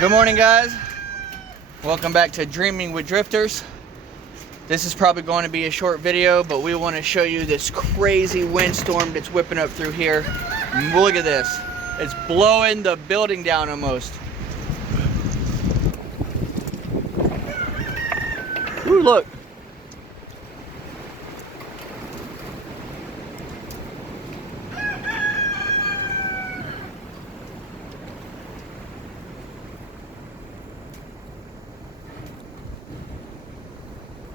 Good morning, guys. Welcome back to Dreaming with Drifters. This is probably going to be a short video, but we want to show you this crazy windstorm that's whipping up through here. Look at this. It's blowing the building down almost. Ooh, look.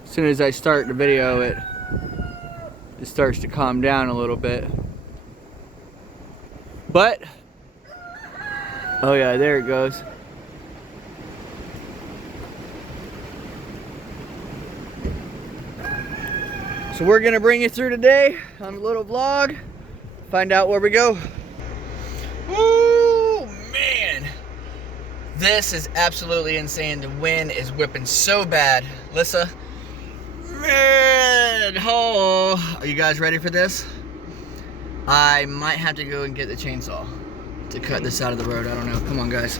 As soon as I start the video, it starts to calm down a little bit. But, oh yeah, there it goes. So we're gonna bring you through today on a little vlog, find out where we go. Woo, man. This is absolutely insane. The wind is whipping so bad. Lyssa, man, oh, are you guys ready for this? I might have to go and get the chainsaw to cut this out of the road. I don't know. Come on, guys.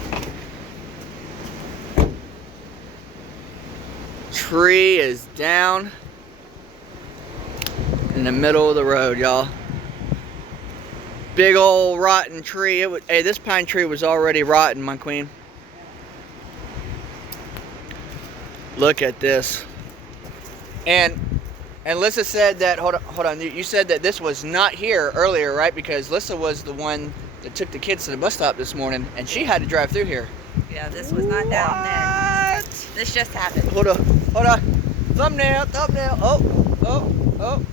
Tree is down in the middle of the road, y'all. Big old rotten tree. Hey, this pine tree was already rotten, my queen. Look at this. And Lyssa said that, hold on, you said that this was not here earlier, right? Because Lyssa was the one that took the kids to the bus stop this morning, and she had to drive through here. Yeah, this was not down there. This just happened. Hold on. Thumbnail. Oh.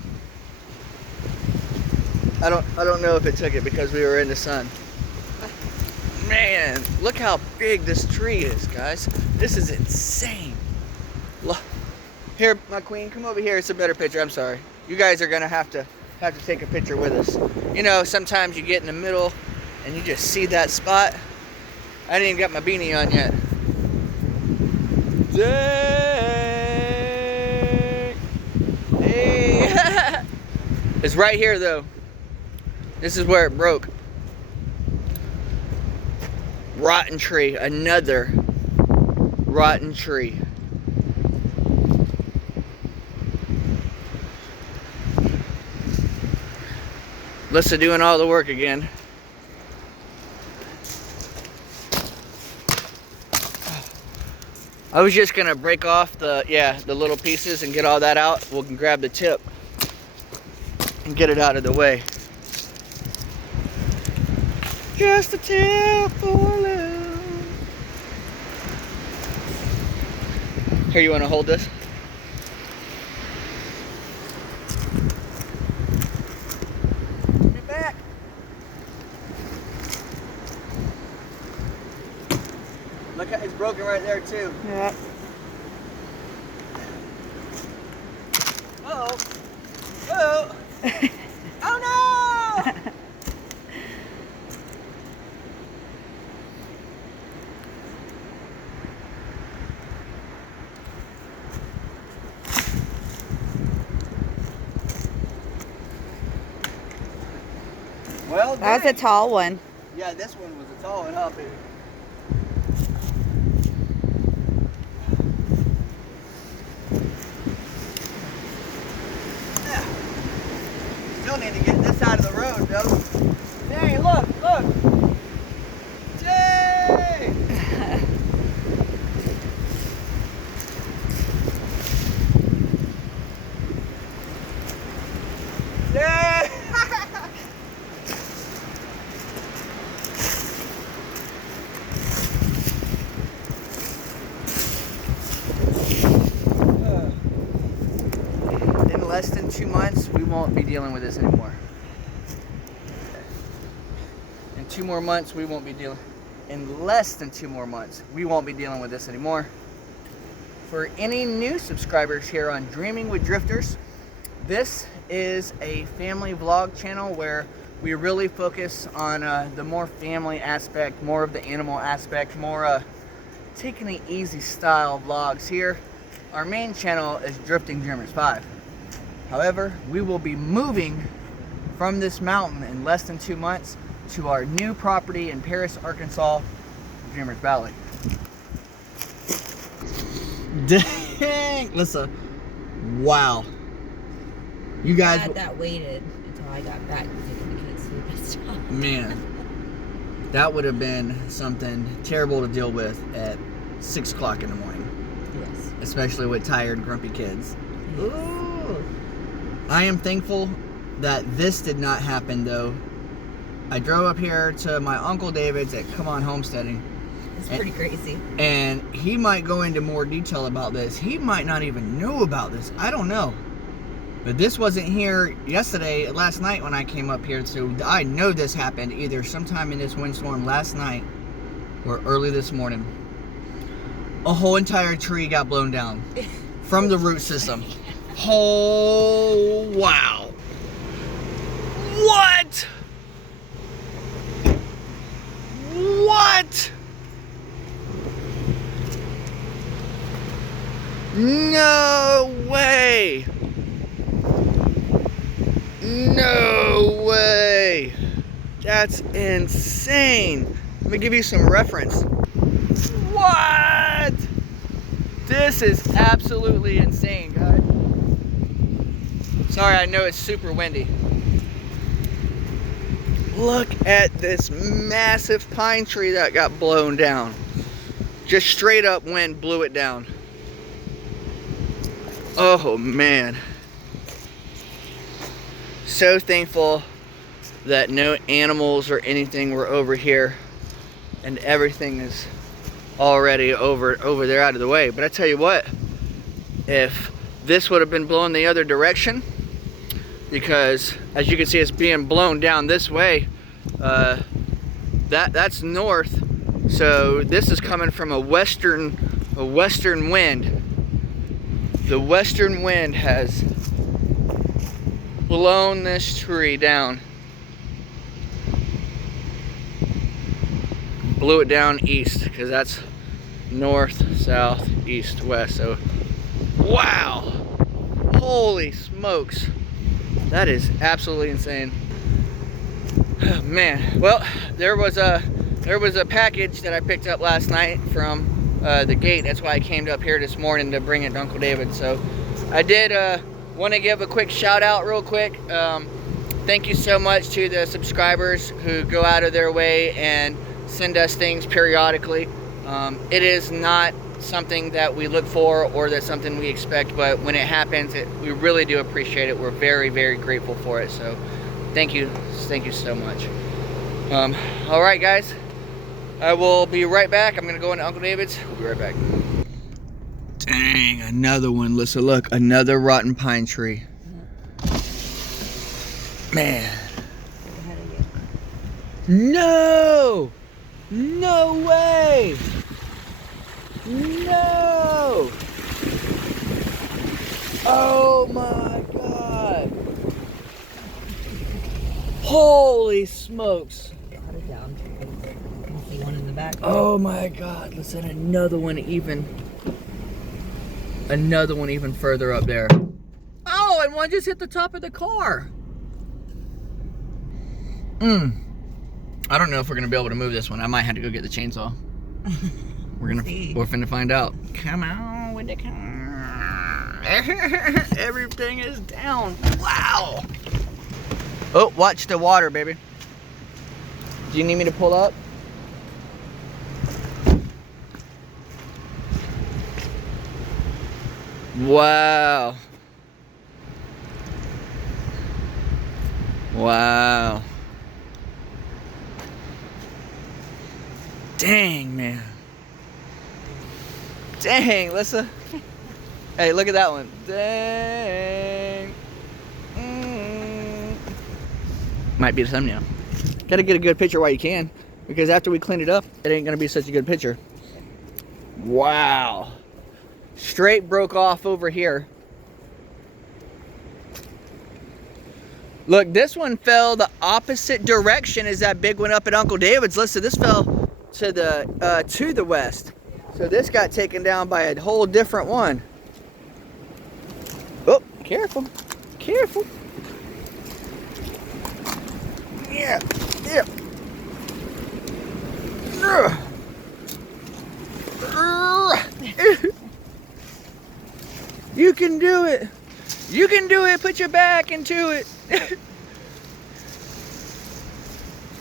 I don't know if it took it because we were in the sun. Man, look how big this tree is, guys. This is insane. Look. Here, my queen, come over here. It's a better picture. I'm sorry. You guys are gonna have to take a picture with us. You know, sometimes you get in the middle and you just see that spot. I didn't even got my beanie on yet. Dang. Hey. It's right here though. This is where it broke. Rotten tree. Another rotten tree. Lyssa doing all the work again. I was just gonna break off the little pieces and get all that out. We can grab the tip and get it out of the way. Just a tip for love. Here, you wanna hold this? Look, it's broken right there too. Yeah. Uh-oh. Uh-oh. Oh no! Well, that was a tall one. Yeah, this one was a tall one, huh, baby? Still need to get this out of the road, though. Dang, look. Dang! Dang! In less than 2 months, we won't be dealing with this anymore. In 2 more months, we won't be dealing. In less than 2 more months, we won't be dealing with this anymore. For any new subscribers here on Dreaming with Drifters, this is a family vlog channel where we really focus on the more family aspect, more of the animal aspect, more taking it easy style vlogs here. Our main channel is Drifting Dreamers 5. However, we will be moving from this mountain in less than 2 months to our new property in Paris, Arkansas. Dreamer's Valley. Dang, Lyssa. Wow. You guys. Glad that waited until I got back because we pissed off. Man, that would have been something terrible to deal with at 6 o'clock in the morning. Yes. Especially with tired, grumpy kids. Yes. Ooh. I am thankful that this did not happen, though. I drove up here to my Uncle David's at MON Homesteading. It's pretty crazy. And he might go into more detail about this. He might not even know about this. I don't know. But this wasn't here last night when I came up here. So I know this happened either sometime in this windstorm last night or early this morning. A whole entire tree got blown down from the root system. Oh, wow. What? What? No way. No way. That's insane. Let me give you some reference. What? This is absolutely insane, guys. Sorry, I know it's super windy. Look at this massive pine tree that got blown down. Just straight up wind blew it down. Oh man. So thankful that no animals or anything were over here and everything is already over there out of the way. But I tell you what, if this would have been blown the other direction, because as you can see it's being blown down this way, that's north, so this is coming from a western wind. The western wind has blown this tree down. Blew it down east, because that's north, south, east, west. So, wow. Holy smokes. That is absolutely insane. Oh, man. Well, there was a package that I picked up last night from the gate. That's why I came up here this morning to bring it to Uncle David. So I did want to give a quick shout out real quick. Thank you so much to the subscribers who go out of their way and send us things periodically. It is not something that we look for or that's something we expect, but when it happens, we really do appreciate it. We're very, very grateful for it. So thank you so much. All right, guys, I will be right back. I'm gonna go into Uncle David's. We'll be right back. Dang, another one. Lyssa, look, another rotten pine tree. Man. No! No way! No! Oh my God! Holy smokes! Oh my God! Listen, another one even further up there. Oh, and one just hit the top of the car. I don't know if we're gonna be able to move this one. I might have to go get the chainsaw. We're finna find out. Come on with the car. Everything is down. Wow. Oh, watch the water, baby. Do you need me to pull up? Wow. Wow. Dang, man. Dang, Lyssa. Hey, look at that one. Dang. Might be the thumbnail. Gotta get a good picture while you can, because after we clean it up, it ain't gonna be such a good picture. Wow. Straight broke off over here. Look, this one fell the opposite direction as that big one up at Uncle David's. Listen, this fell to the west. So this got taken down by a whole different one. Oh, careful. Careful. Yeah. Yeah. Ugh. You can do it. You can do it. Put your back into it.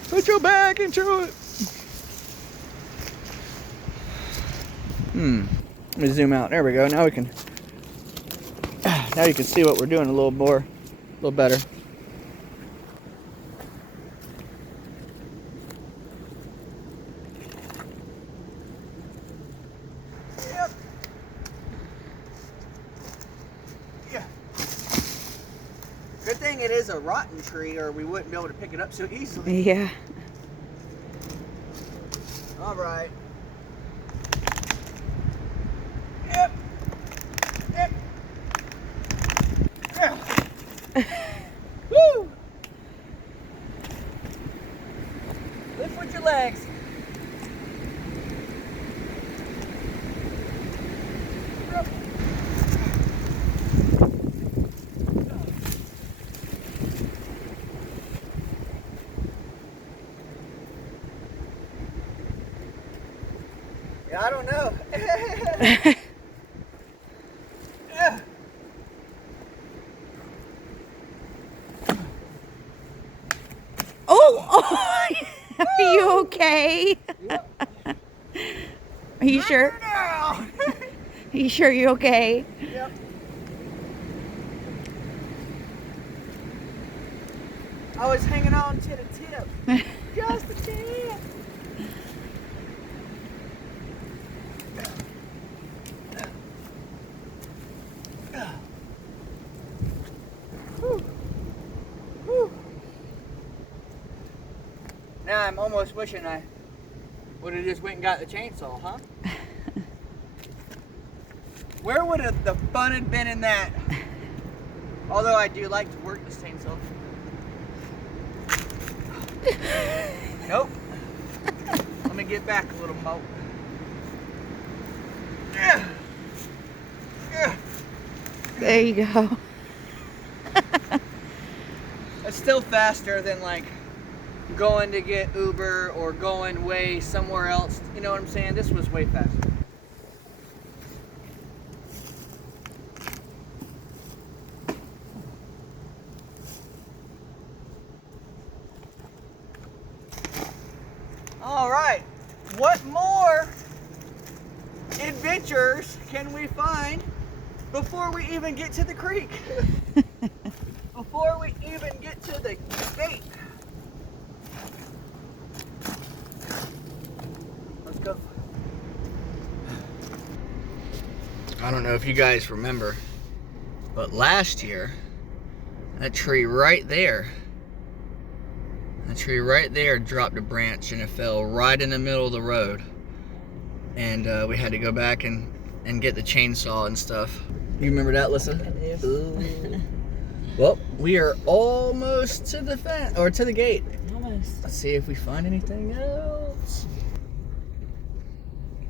Put your back into it. Let me zoom out. There we go. Now we can. Now you can see what we're doing a little more, a little better. Yep. Yeah. Good thing it is a rotten tree, or we wouldn't be able to pick it up so easily. Yeah. All right. Yep. Yep. Yeah. Woo! Lift with your legs. Yep. Yeah, I don't know. Yeah. Oh, are you okay? Yep. Are you sure? Now. Are you sure you're okay? Yep. I was hanging on to the tip. Just the tip. Whew. Whew. Now I'm almost wishing I would have just went and got the chainsaw, huh? Where would the fun have been in that? Although I do like to work this chainsaw. Nope. Let me get back a little more. Yeah. Yeah. There you go. It's still faster than like going to get Uber or going way somewhere else. You know what I'm saying? This was way faster. All right. What more adventures can we find before we even get to the creek? Before we even get to the gate. Let's go. I don't know if you guys remember, but last year, that tree right there dropped a branch and it fell right in the middle of the road. And we had to go back and get the chainsaw and stuff. You remember that, Lyssa? I do. Ooh. Well, we are almost to the fence, or to the gate. Almost. Let's see if we find anything else.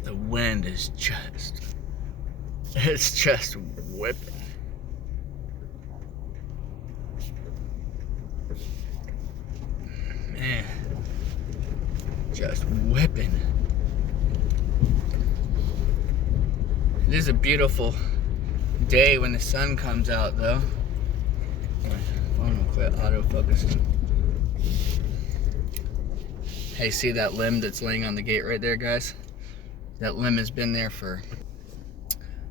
The wind is it's just whipping. Man, just whipping. It is a beautiful day when the sun comes out, though. My phone will quit autofocusing. Hey, see that limb that's laying on the gate right there, guys? That limb has been there for,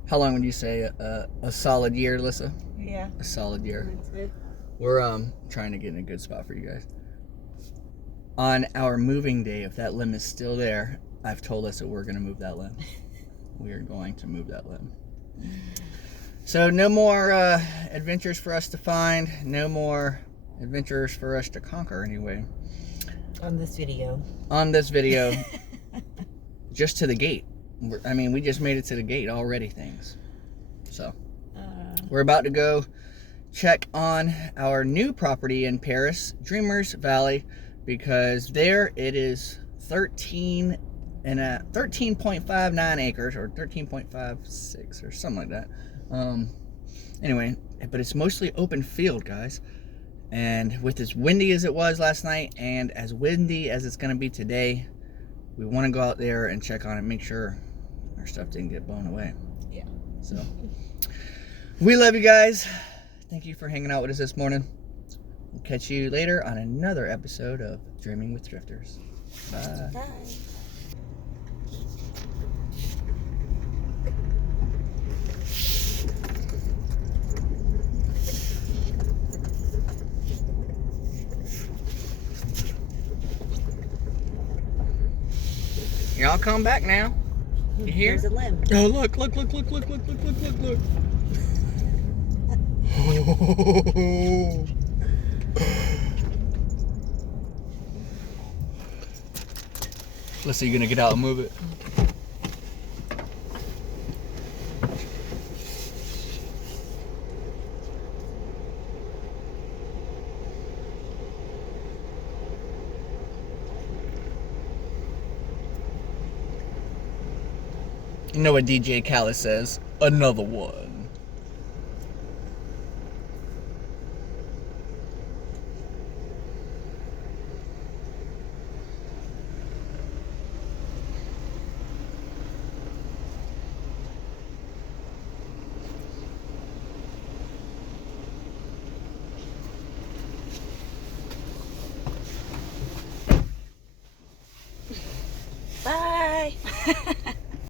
how long would you say? A solid year, Lyssa? Yeah. A solid year. That's good. We're trying to get in a good spot for you guys. On our moving day, if that limb is still there, I've told us that we're going to move that limb. We are going to move that limb. So no more adventures for us to find. No more adventures for us to conquer anyway. On this video. On this video, just to the gate. I mean, we just made it to the gate already, things. So we're about to go check on our new property in Paris, Dreamers Valley, because there it is 13.59 acres, or 13.56 or something like that. Anyway, but it's mostly open field, guys. And with as windy as it was last night, and as windy as it's going to be today, we want to go out there and check on it, make sure our stuff didn't get blown away. Yeah. So, We love you guys. Thank you for hanging out with us this morning. We'll catch you later on another episode of Dreaming with Drifters. Bye. Bye. Y'all come back now. You hear? There's a limb. Oh, look. Let's see, you gonna get out and move it? You know what DJ Khaled says? Another one. Bye.